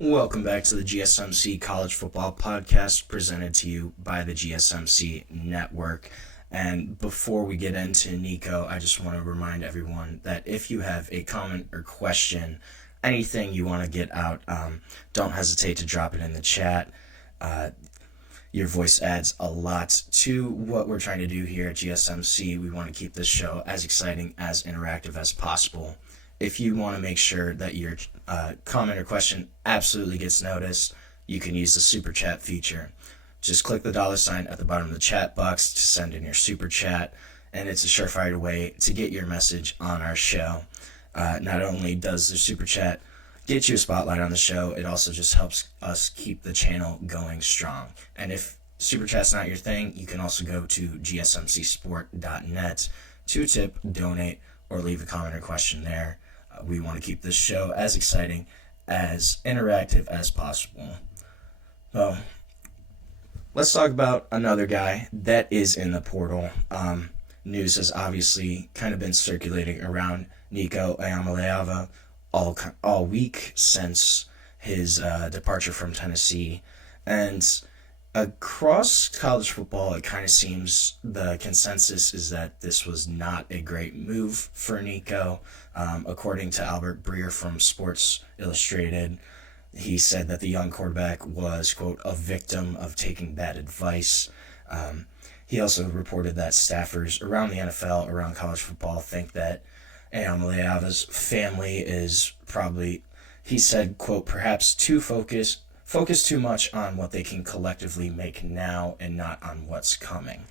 Welcome back to the GSMC College Football Podcast presented to you by the GSMC Network. And before we get into Nico, I just want to remind everyone that if you have a comment or question, anything you want to get out, don't hesitate to drop it in the chat. Your voice adds a lot to what we're trying to do here at GSMC. We want to keep this show as exciting, as interactive as possible. If you want to make sure that your comment or question absolutely gets noticed, you can use the super chat feature. Just click the $sign at the bottom of the chat box to send in your super chat, and it's a surefire way to get your message on our show. Not only does the super chat get you a spotlight on the show, it also just helps us keep the channel going strong. And if super chat's not your thing, you can also go to gsmcsport.net to tip, donate, or leave a comment or question there. We want to keep this show as exciting, as interactive as possible. So, let's talk about another guy that is in the portal. News has obviously kind of been circulating around Nico Iamaleava all week since his departure from Tennessee. And across college football, it kind of seems the consensus is that this was not a great move for Nico. According to Albert Breer from Sports Illustrated, he said that the young quarterback was, quote, a victim of taking bad advice. He also reported that staffers around the NFL, around college football, think that Iamaleava's family is probably, he said, quote, perhaps too focus too much on what they can collectively make now and not on what's coming.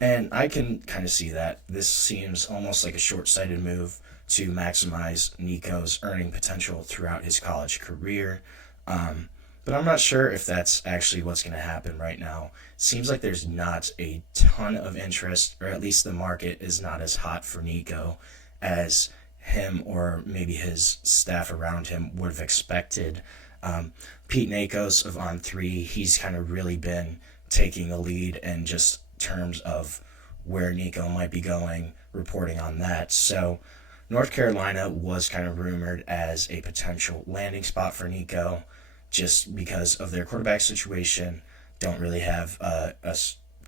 And I can kind of see that. This seems almost like a short-sighted move to maximize Nico's earning potential throughout his college career. But I'm not sure if that's actually what's going to happen right now. Seems like there's not a ton of interest, or at least the market is not as hot for Nico as him or maybe his staff around him would have expected. Pete Nakos of On3, he's kind of really been taking the lead in just terms of where Nico might be going, reporting on that. So North Carolina was kind of rumored as a potential landing spot for Nico just because of their quarterback situation. Don't really have a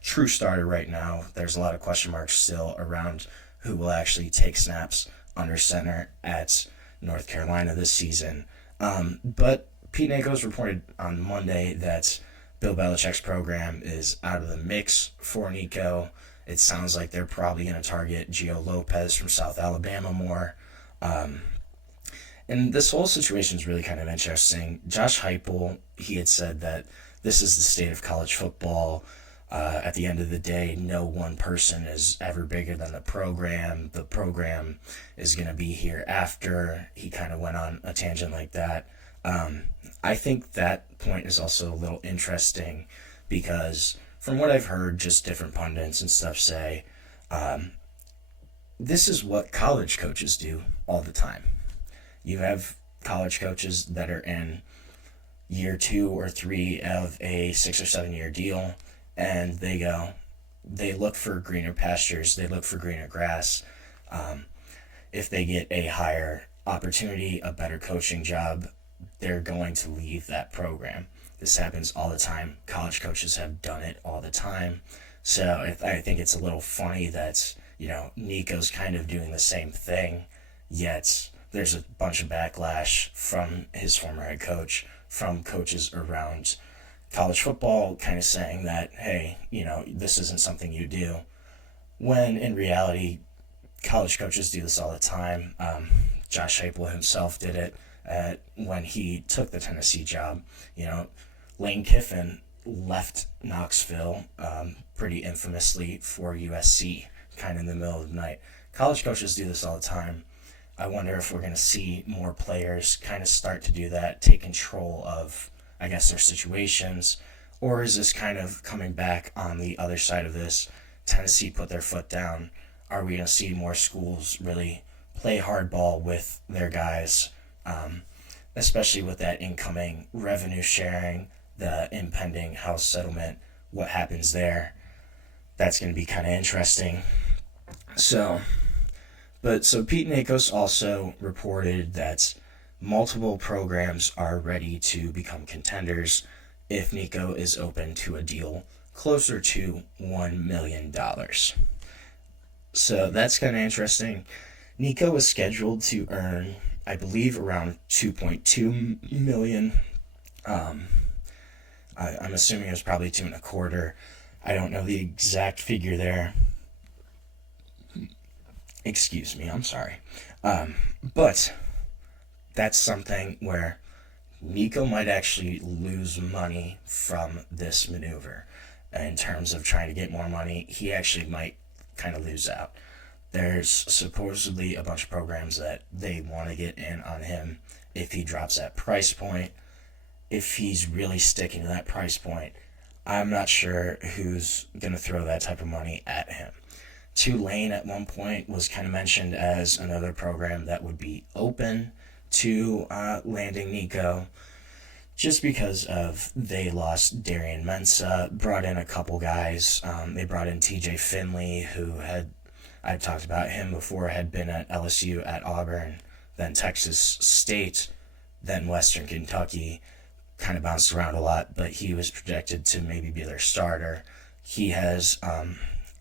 true starter right now. There's a lot of question marks still around who will actually take snaps under center at North Carolina this season. But Pete Nakos reported on Monday that Bill Belichick's program is out of the mix for Nico. It sounds like they're probably going to target Gio Lopez from South Alabama more. And this whole situation is really kind of interesting. Josh Heupel, he had said that this is the state of college football. At the end of the day, no one person is ever bigger than the program. The program is going to be here after. He kind of went on a tangent like that. I think that point is also a little interesting because from what I've heard, just different pundits and stuff say, this is what college coaches do all the time. You have college coaches that are in year 2 or 3 of a 6 or 7 year deal, and they look for greener pastures, they look for greener grass. If they get a higher opportunity, a better coaching job, they're going to leave that program. This happens all the time. College coaches have done it all the time. So I think it's a little funny that, Nico's kind of doing the same thing, yet there's a bunch of backlash from his former head coach, from coaches around college football, kind of saying that, hey, this isn't something you do. When in reality, college coaches do this all the time. Josh Heupel himself did it when he took the Tennessee job. Lane Kiffin left Knoxville pretty infamously for USC, kind of in the middle of the night. College coaches do this all the time. I wonder if we're going to see more players kind of start to do that, take control of, I guess, their situations, or is this kind of coming back on the other side of this? Tennessee put their foot down. Are we going to see more schools really play hardball with their guys, especially with that incoming revenue sharing, the impending house settlement, what happens there? That's going to be kind of interesting. So Pete Nakos also reported that multiple programs are ready to become contenders if Nico is open to a deal closer to $1 million. So that's kind of interesting. Nico was scheduled to earn, I believe, around $2.2 million. I'm assuming it was probably 2.25. I don't know the exact figure there. Excuse me, I'm sorry. But that's something where Nico might actually lose money from this maneuver. In terms of trying to get more money, he actually might kind of lose out. There's supposedly a bunch of programs that they want to get in on him if he drops that price point. If he's really sticking to that price point, I'm not sure who's going to throw that type of money at him. Tulane at one point was kind of mentioned as another program that would be open to landing Nico, just because of they lost Darian Mensah, brought in a couple guys. They brought in TJ Finley, who I've talked about him before, had been at LSU, at Auburn, then Texas State, then Western Kentucky. Kind of bounced around a lot, but he was projected to maybe be their starter. He has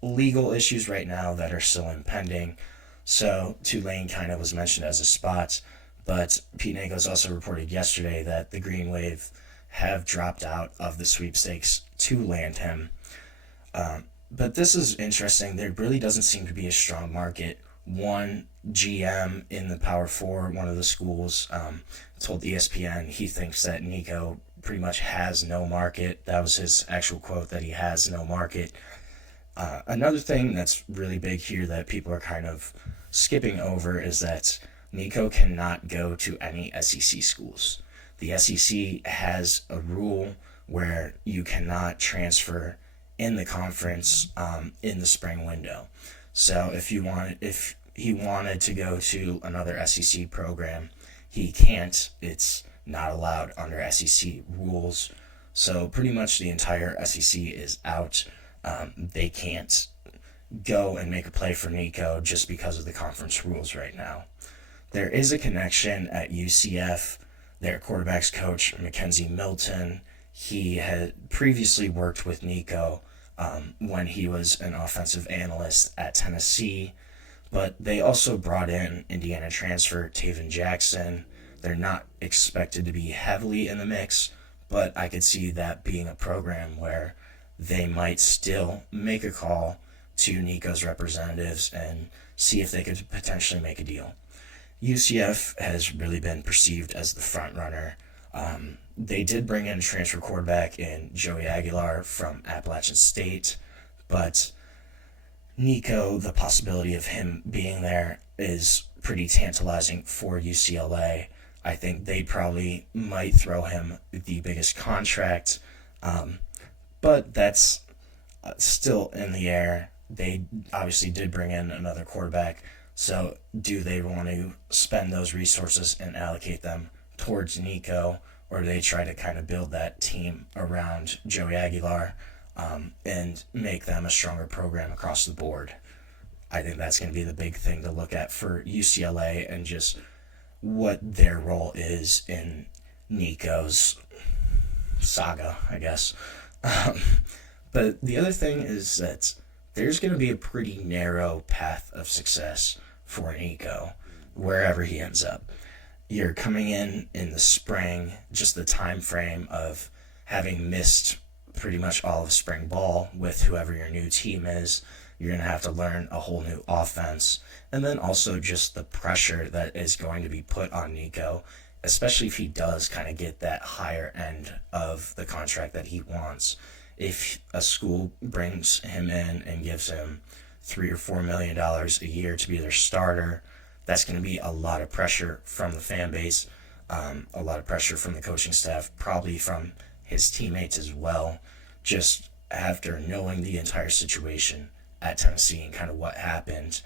legal issues right now that are still impending, so Tulane kind of was mentioned as a spot. But Pete Nagels also reported yesterday that the Green Wave have dropped out of the sweepstakes to land him. But this is interesting. There really doesn't seem to be a strong market. One GM in the Power Four, one of the schools, told ESPN he thinks that Nico pretty much has no market. That was his actual quote, that he has no market. Another thing that's really big here that people are kind of skipping over is that Nico cannot go to any SEC schools. The SEC has a rule where you cannot transfer in the conference in the spring window. So if he wanted to go to another SEC program, he can't. It's not allowed under SEC rules. So pretty much the entire SEC is out. They can't go and make a play for Nico just because of the conference rules right now. There is a connection at UCF. Their quarterback's coach, Mackenzie Milton, he had previously worked with Nico when he was an offensive analyst at Tennessee. But they also brought in Indiana transfer Taven Jackson. They're not expected to be heavily in the mix, but I could see that being a program where they might still make a call to Nico's representatives and see if they could potentially make a deal. UCF has really been perceived as the front runner. They did bring in a transfer quarterback in Joey Aguilar from Appalachian State, but Nico, the possibility of him being there is pretty tantalizing for UCLA. I think they probably might throw him the biggest contract, but that's still in the air. They obviously did bring in another quarterback, so do they want to spend those resources and allocate them towards Nico, or do they try to kind of build that team around Joey Aguilar and make them a stronger program across the board? I think that's going to be the big thing to look at for UCLA and just what their role is in Nico's saga, I guess. But the other thing is that there's going to be a pretty narrow path of success for Nico wherever he ends up. You're coming in the spring, just the time frame of having missed pretty much all of spring ball with whoever your new team is. You're going to have to learn a whole new offense. And then also just the pressure that is going to be put on Nico, especially if he does kind of get that higher end of the contract that he wants. If a school brings him in and gives him $3 or $4 million a year to be their starter, that's going to be a lot of pressure from the fan base, a lot of pressure from the coaching staff, probably from his teammates as well, just after knowing the entire situation at Tennessee and kind of what happened.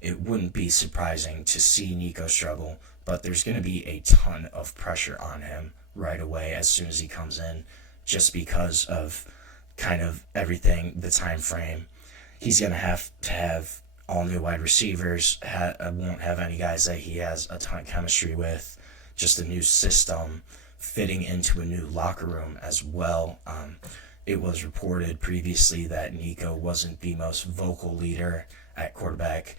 It wouldn't be surprising to see Nico struggle, but there's going to be a ton of pressure on him right away as soon as he comes in, just because of kind of everything, the time frame. He's going to have all new wide receivers, won't have any guys that he has a ton of chemistry with, just a new system fitting into a new locker room as well. It was reported previously that Nico wasn't the most vocal leader at quarterback,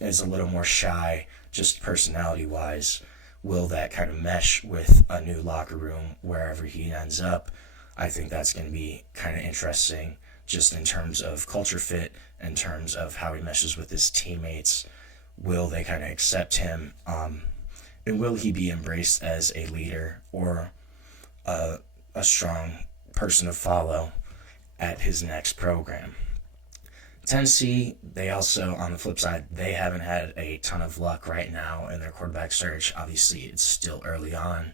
is a little more shy, just personality-wise. Will that kind of mesh with a new locker room wherever he ends up? I think that's going to be kind of interesting, just in terms of culture fit, in terms of how he meshes with his teammates. Will they kind of accept him? And will he be embraced as a leader or a strong person to follow at his next program? Tennessee, they also, on the flip side, they haven't had a ton of luck right now in their quarterback search. Obviously, it's still early on.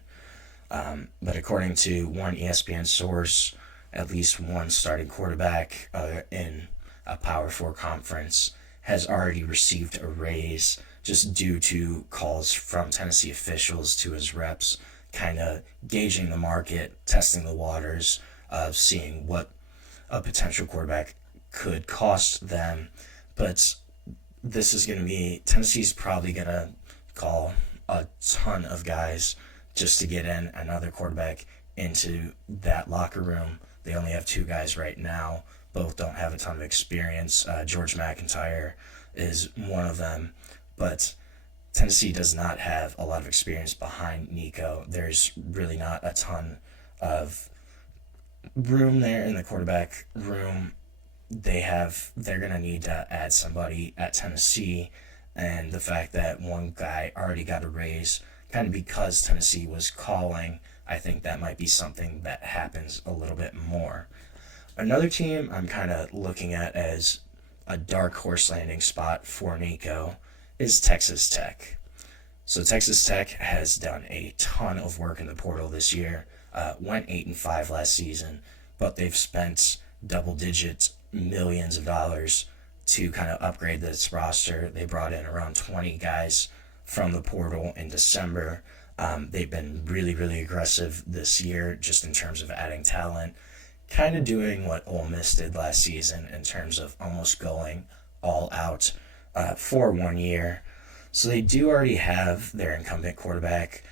But according to one ESPN source, at least one starting quarterback in a Power 4 conference has already received a raise just due to calls from Tennessee officials to his reps, kind of gauging the market, testing the waters of seeing what a potential quarterback could cost them. But this is going to be, Tennessee's probably going to call a ton of guys just to get in another quarterback into that locker room. They only have 2 guys right now. Both don't have a ton of experience. George McIntyre is one of them. But Tennessee does not have a lot of experience behind Nico. There's really not a ton of room there in the quarterback room. They're going to need to add somebody at Tennessee. And the fact that one guy already got a raise, kind of because Tennessee was calling, I think that might be something that happens a little bit more. Another team I'm kind of looking at as a dark horse landing spot for Nico is Texas Tech. So Texas Tech has done a ton of work in the portal this year. Went 8-5 last season, but they've spent double-digit millions of dollars to kind of upgrade this roster. They brought in around 20 guys from the portal in December. They've been really, really aggressive this year just in terms of adding talent, kind of doing what Ole Miss did last season in terms of almost going all out for 1 year. So they do already have their incumbent quarterback,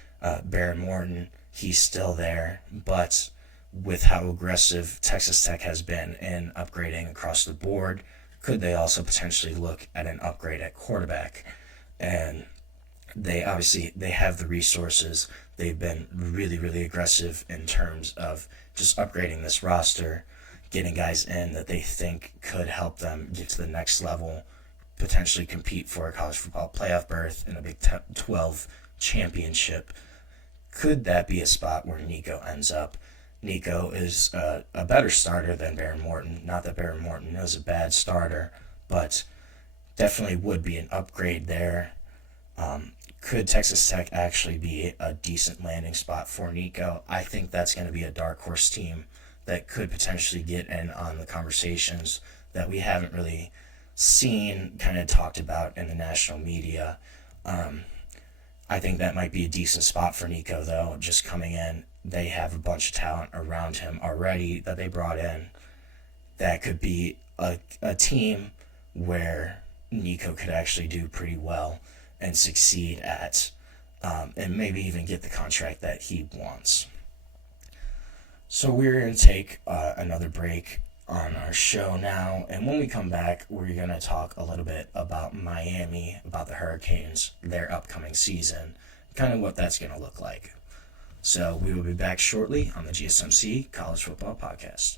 Baron Morton. He's still there, but with how aggressive Texas Tech has been in upgrading across the board, could they also potentially look at an upgrade at quarterback? And they have the resources. They've been really, really aggressive in terms of just upgrading this roster, getting guys in that they think could help them get to the next level, potentially compete for a college football playoff berth in a Big 12 championship. Could that be a spot where Nico ends up? Nico is a better starter than Baron Morton. Not that Baron Morton is a bad starter, but definitely would be an upgrade there. Could Texas Tech actually be a decent landing spot for Nico? I think that's going to be a dark horse team that could potentially get in on the conversations that we haven't really seen kind of talked about in the national media. I think that might be a decent spot for Nico, though, just coming in. They have a bunch of talent around him already that they brought in. That could be a team where Nico could actually do pretty well and succeed at, and maybe even get the contract that he wants. So we're going to take another break on our show now, and when we come back, we're going to talk a little bit about Miami, about the Hurricanes, their upcoming season, kind of what that's going to look like. So we will be back shortly on the GSMC College Football Podcast.